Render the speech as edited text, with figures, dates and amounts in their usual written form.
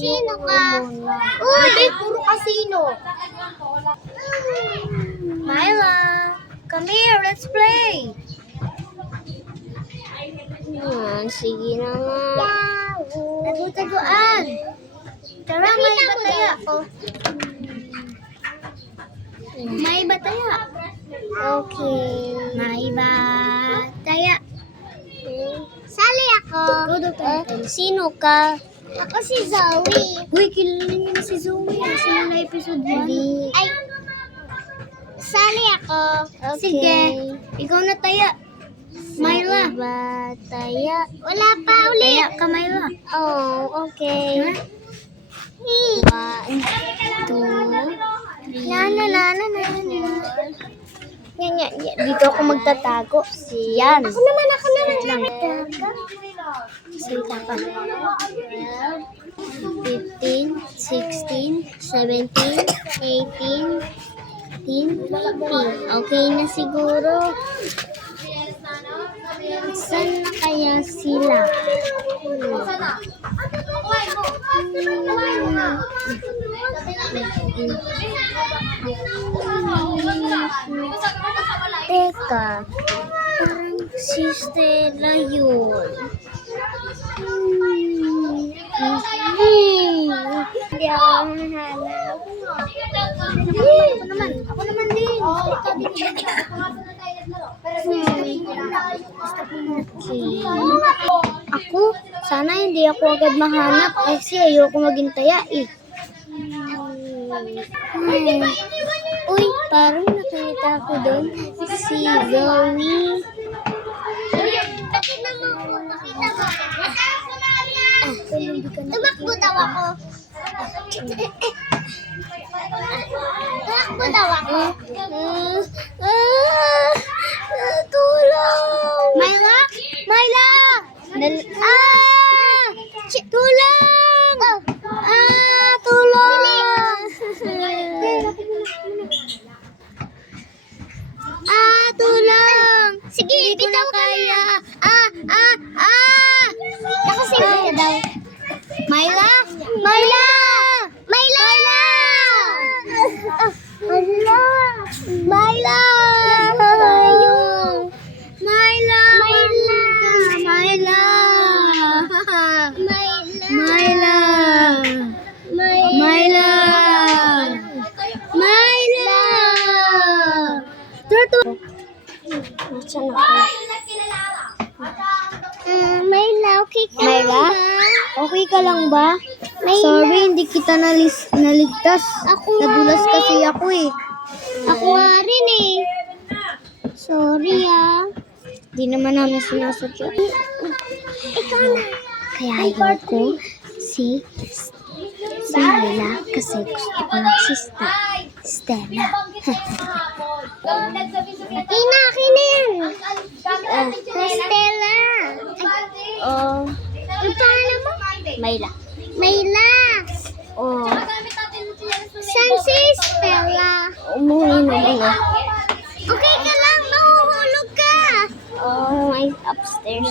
Sino ka? Uy, puro kasino. Myla, come here, let's play. Sige na nga. Tago-taguan. Tara, may bataya. May bataya. Okay. May bataya. Sali ako. Sino ka? Ako si Zoe. Uy, kilala niyo na si Zoe. Simula episode 1. Ay, sali ako. Okay. Sige. Ikaw na taya. Myla. Bataya. Wala pa ulit. Taya ka, Myla. Oh, okay. Huh? 1, 2, 3. Yan. Dito ako magtatago. Yan. Ako naman. Lang. Sita pa. 15, 16, 17, 18, 19. Okay na siguro. Saan na kaya sila? Teka, parang si Stella yun. Hindi ako mahanap. Ako naman din. Ako? Sana hindi ako agad mahanap kasi ayoko maging taya eh. Uy, parang nakita ko doon si Zoe. Tumakbo daw ako. Tulong! Myla! Tulong! Tulong! Sige, bitaw ka na. Nakasave ka daw. Myla! Myla, okay ka lang ba? Sorry, hindi kita naligtas. Nadulas kasi ako eh. Ako nga rin eh. Sorry ah. Di naman namin sinasadya. Ikaw na. Kaya ayaw ko si Myla kasi gusto ko lang si Stella. Akin na yan. Stella. Paano mo? Myla. Saan si Stella? Umuwi na nga. Okay ka lang, mahuhulog ka. May upstairs.